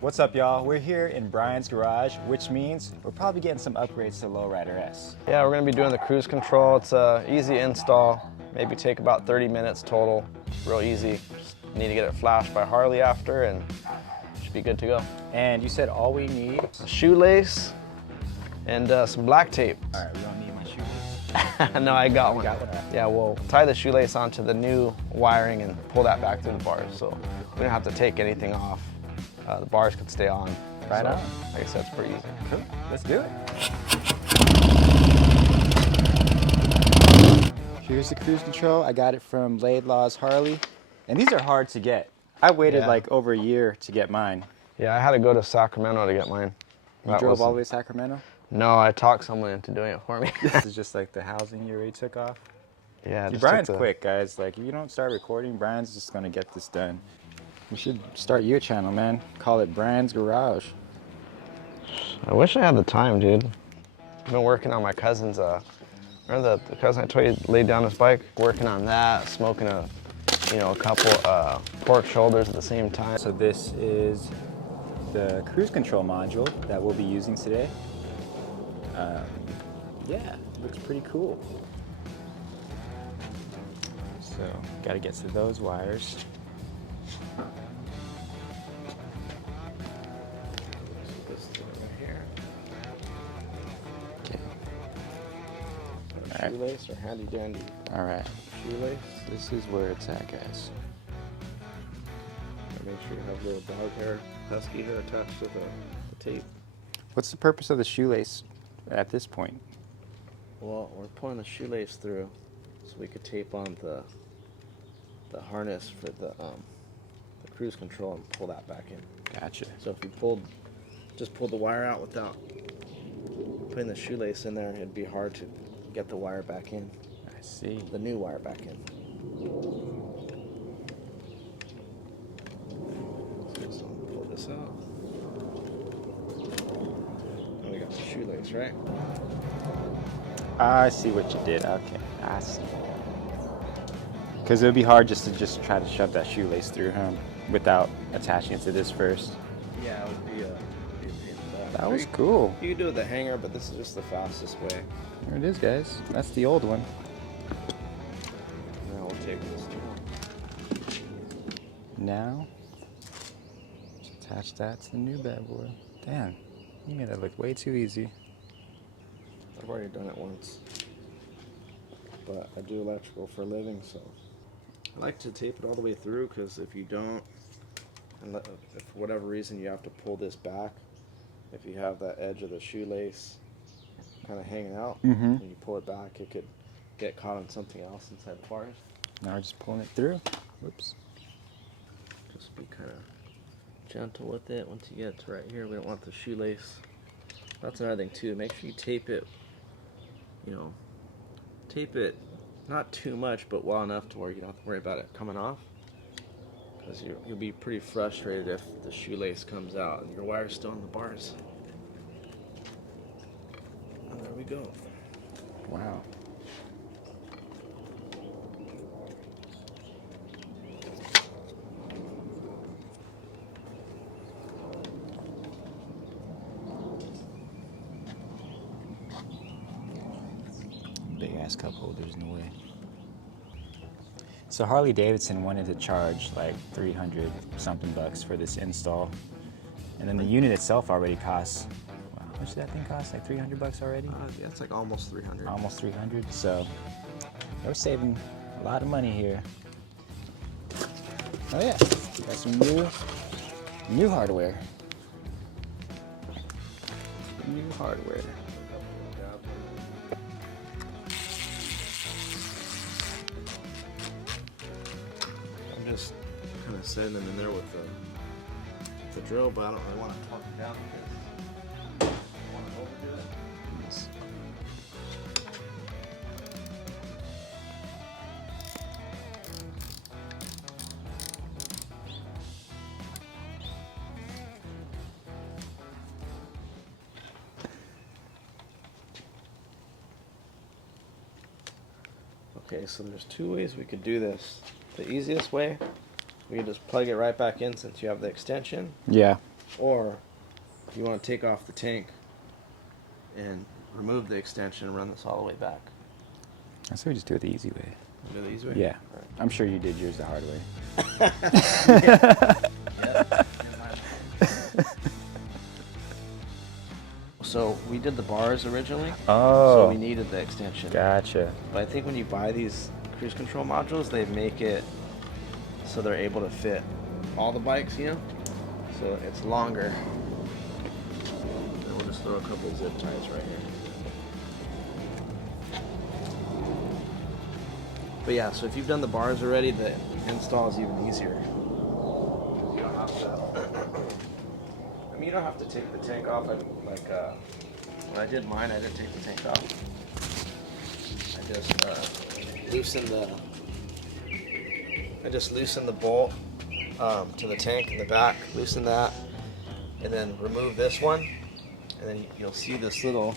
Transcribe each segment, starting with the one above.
What's up, y'all? We're here in Brian's garage, which means we're probably getting some upgrades to Lowrider S. Yeah, we're gonna be doing the cruise control. It's a easy install, maybe take about 30 minutes total. Real easy. Just need to get it flashed by Harley after and should be good to go. And you said all we need? A shoelace and some black tape. All right, we don't need my shoelace. No, I got one. Got one? Yeah, we'll tie the shoelace onto the new wiring and pull that back through the bars. So we don't have to take anything off. The bars could stay on. Right on. Like I said, it's pretty easy. Cool. Let's do it. Here's the cruise control. I got it from Laidlaw's Harley. And these are hard to get. I waited like over a year to get mine. Yeah, I had to go to Sacramento to get mine. You drove all the way to Sacramento? No, I talked someone into doing it for me. This is just like the housing you already took off? Yeah. See, Brian's quick, guys. Like, if you don't start recording, Brian's just gonna get this done. We should start you a channel, man. Call it Brian's Garage. I wish I had the time, dude. I've been working on my cousin's, remember the cousin I told you laid down his bike? Working on that, smoking a couple pork shoulders at the same time. So this is the cruise control module that we'll be using today. Yeah, looks pretty cool. So, gotta get to those wires. Shoelace or handy dandy? All right, Shoelace. this is where it's at, guys. Make sure you have little dog hair, husky hair attached to the tape. What's the purpose of the shoelace at this point? Well, we're pulling the shoelace through so we could tape on the harness for the cruise control and pull that back in. Gotcha. So if you just pulled the wire out without putting the shoelace in there, it'd be hard to get the wire back in. I see. The new wire back in. So pull this out. And we got the shoelace, right? I see what you did. Okay, I see. Because it would be hard just to try to shove that shoelace through, huh? Without attaching it to this first. Yeah, it would be a pain in the butt. That was cool. You could do it with the hanger, but this is just the fastest way. There it is, guys. That's the old one. Now we'll take this too. Now, just attach that to the new bad boy. Damn, you made that look way too easy. I've already done it once, but I do electrical for a living, so I like to tape it all the way through, because if you don't, and if for whatever reason you have to pull this back, if you have that edge of the shoelace kind of hanging out, when you pull it back, it could get caught on something else inside the bars. Now we're just pulling it through. Whoops. Just be kind of gentle with it. Once you get to right here, we don't want the shoelace. That's another thing too. Make sure you tape it, tape it not too much, but well enough to where you don't have to worry about it coming off. Because you'll be pretty frustrated if the shoelace comes out and your wire's still in the bars. And there we go. Wow. Big ass cup holders in the way. So Harley Davidson wanted to charge like 300 something bucks for this install. And then the unit itself already costs, wow, how much did that thing cost? Like 300 bucks already? Yeah, it's like almost 300. Almost 300, so we're saving a lot of money here. Oh yeah, got some new hardware. New hardware. I'm just kind of setting them in there with the drill, but I don't really want to torque it down because I want to overdo it. Yes. Okay, so there's two ways we could do this. The easiest way, we can just plug it right back in since you have the extension. Yeah. Or if you want to take off the tank and remove the extension and run this all the way back. I say we just do it the easy way. Do it the easy way? Yeah. All right. I'm sure you did yours the hard way. Yeah. So we did the bars originally. Oh. So we needed the extension. Gotcha. But I think when you buy these cruise control modules, they make it so they're able to fit all the bikes, you know? So it's longer. And we'll just throw a couple of zip ties right here. But yeah, so if you've done the bars already, the install is even easier. You don't have to. I mean, you don't have to take the tank off. When I did mine, I didn't take the tank off. I just loosened the bolt to the tank in the back. Loosen that, and then remove this one, and then you'll see this little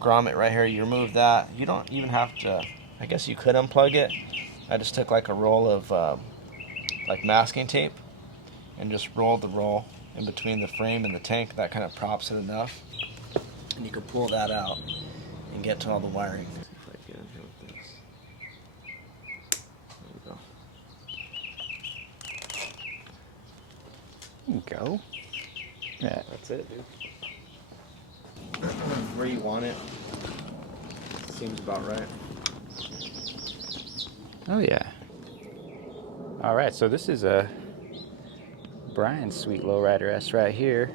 grommet right here. You remove that. You don't even have to. I guess you could unplug it. I just took like a roll of like masking tape and just rolled the roll in between the frame and the tank. That kind of props it enough. And you can pull that out and get to all the wiring. Let's see if I get in here with this. There we go. There you go. Yeah. That's it, dude. Where you want it. Seems about right. Oh yeah. All right, so this is Brian's sweet lowrider S right here,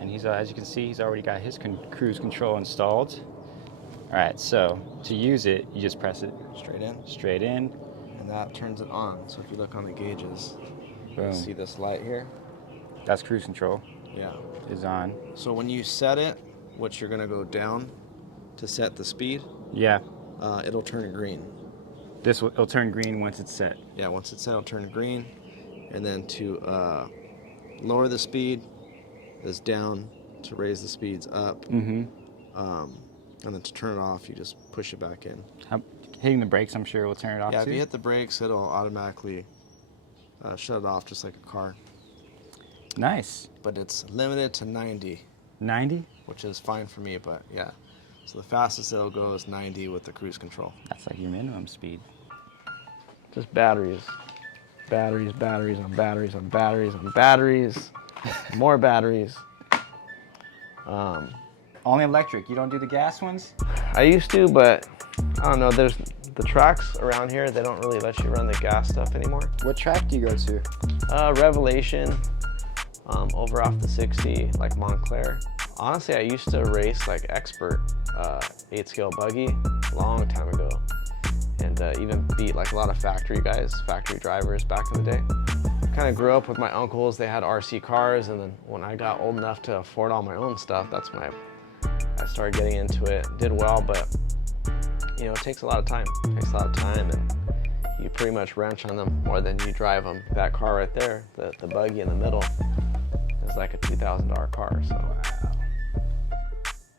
and he's as you can see, he's already got his cruise control installed. All right, so to use it, you just press it straight in, and that turns it on. So if you look on the gauges, boom. you see this light here. That's cruise control. Yeah, is on. So when you set it, which you're gonna go down to set the speed. Yeah. It'll turn green. It'll turn green once it's set. Yeah, once it's set, it'll turn green. And then to lower the speed is down, to raise the speeds up. Mm-hmm. And then to turn it off, you just push it back in. Hitting the brakes, I'm sure, will turn it off too. Yeah, if you hit the brakes, it'll automatically shut it off just like a car. Nice. But it's limited to 90. 90? Which is fine for me, but yeah. So the fastest it'll go is 90 with the cruise control. That's like your minimum speed. Just batteries. Batteries, batteries, on batteries, on batteries, on batteries. More batteries. Only electric. You don't do the gas ones? I used to, but I don't know. There's the tracks around here. They don't really let you run the gas stuff anymore. What track do you go to? Revelation, over off the 60, like Montclair. Honestly, I used to race like expert 8-scale buggy a long time ago, and even beat like a lot of factory guys, factory drivers back in the day. Kind of grew up with my uncles. They had RC cars, and then when I got old enough to afford all my own stuff, that's when I started getting into it. Did well, but you know, it takes a lot of time. It takes a lot of time, and you pretty much wrench on them more than you drive them. That car right there, the buggy in the middle, is like a $2,000 car.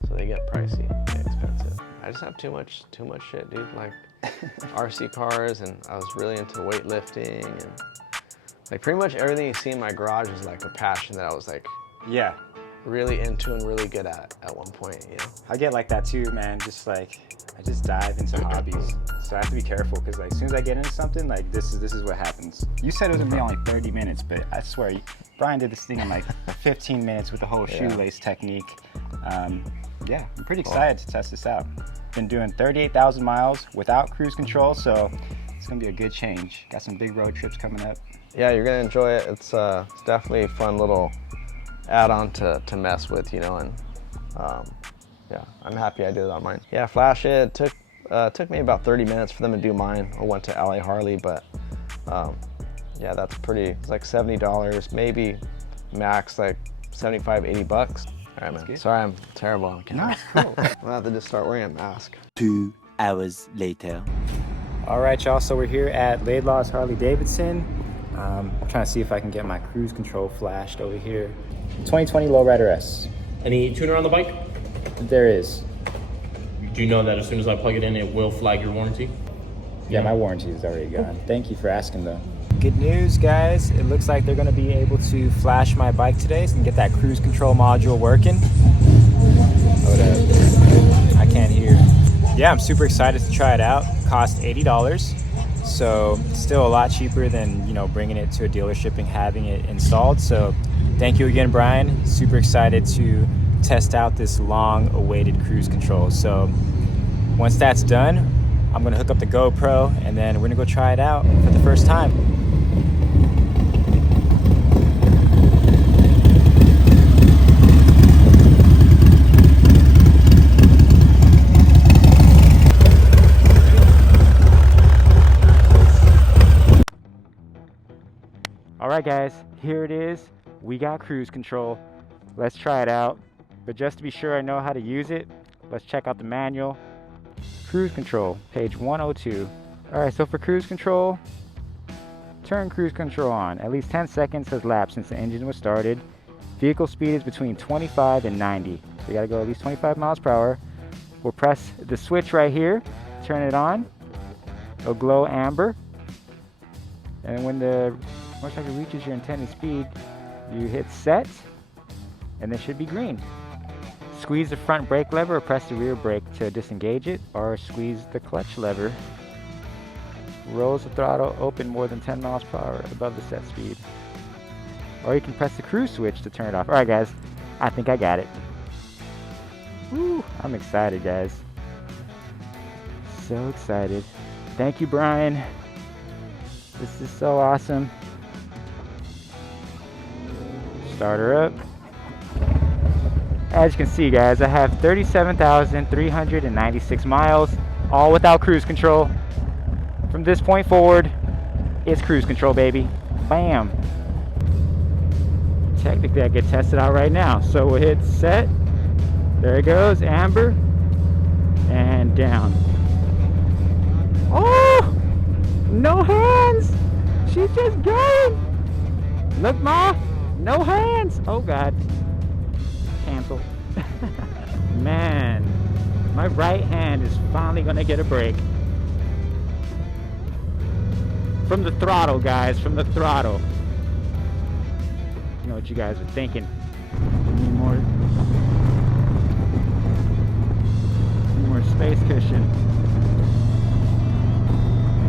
So they get pricey, they get expensive. I just have too much shit, dude. Like RC cars, and I was really into weightlifting, and like pretty much everything you see in my garage is like a passion that I was like, yeah, really into and really good at one point, you know? I get like that too, man. Just like, I just dive into hobbies. So I have to be careful, because like as soon as I get into something, like this is what happens. You said it was gonna be only 30 minutes, but I swear, Brian did this thing in like 15 minutes with the whole shoelace technique. Yeah, I'm pretty excited to test this out. Been doing 38,000 miles without cruise control, so it's gonna be a good change. Got some big road trips coming up. Yeah, you're gonna enjoy it. It's definitely a fun little add-on to mess with, you know, and yeah, I'm happy I did it on mine. Yeah, flash it. Took me about 30 minutes for them to do mine. I went to LA Harley, but yeah, that's pretty. It's like $70, maybe max like 75, 80 bucks. All right, man. Sorry, I'm terrible on camera. No, it's cool. We'll have to just start wearing a mask. 2 hours later. All right, y'all, so we're here at Laidlaw's Harley Davidson. I'm trying to see if I can get my cruise control flashed over here. 2020 Lowrider S. Any tuner on the bike? There is. Do you know that as soon as I plug it in, it will flag your warranty? Yeah, my warranty is already gone. Thank you for asking, though. Good news, guys. It looks like they're going to be able to flash my bike today so I can get that cruise control module working. Hold up. I can't hear. Yeah, I'm super excited to try it out. Cost $80. So still a lot cheaper than, you know, bringing it to a dealership and having it installed. So thank you again, Brian. Super excited to test out this long awaited cruise control. So once that's done, I'm gonna hook up the GoPro and then we're gonna go try it out for the first time. All right, guys, here it is. We got cruise control. Let's try it out. But just to be sure I know how to use it, let's check out the manual. Cruise control, page 102. All right, so for cruise control, turn cruise control on. At least 10 seconds has lapsed since the engine was started. Vehicle speed is between 25 and 90. So you gotta go at least 25 miles per hour. We'll press the switch right here, turn it on. It'll glow amber. And when the motorcycle reaches your intended speed, you hit set, and it should be green. Squeeze the front brake lever or press the rear brake to disengage it, or squeeze the clutch lever. Rolls the throttle open more than 10 miles per hour above the set speed. Or you can press the cruise switch to turn it off. Alright guys, I think I got it. Woo, I'm excited, guys. So excited. Thank you, Brian. This is so awesome. Start her up. As you can see, guys, I have 37,396 miles, all without cruise control. From this point forward, it's cruise control, baby. Bam. Technically, I get tested out right now. So we'll hit set. There it goes, amber, and down. Oh, no hands. She's just going. Look, Ma, no hands. Oh God. Cancel. Man, my right hand is finally gonna get a break. From the throttle, guys, from the throttle. You know what you guys are thinking. Need more space cushion.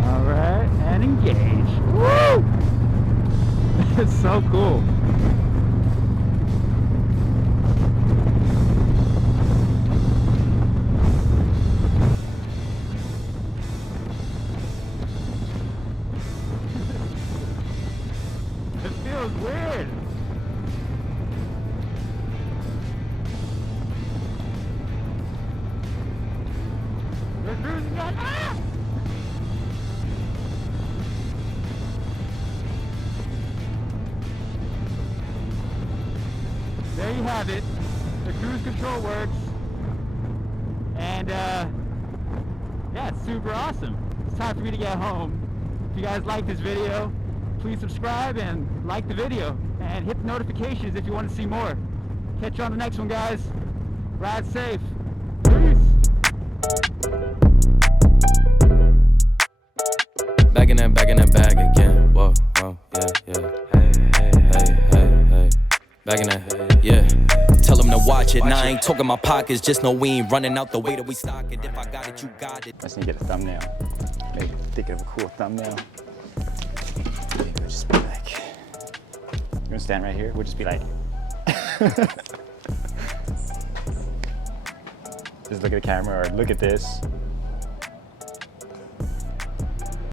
All right, and engage. Woo! It's so cool. It feels weird. We're cruising on. Ah! There you have it. The cruise control works. And yeah, it's super awesome. It's time for me to get home. If you guys like this video, please subscribe and like the video. And hit the notifications if you want to see more. Catch you on the next one, guys. Ride safe. Peace. Back in that bag again. Whoa, whoa, yeah, yeah. Hey, hey, hey, hey, hey. Back in that, yeah. Tell them to watch it. Now I ain't talking my pockets. Just know we ain't running out the way that we stock it. If I got it, you got it. I just need to get a thumbnail. Maybe think of a cool thumbnail. Maybe we'll just be like, you're gonna stand right here? We'll just be like, just look at the camera or look at this.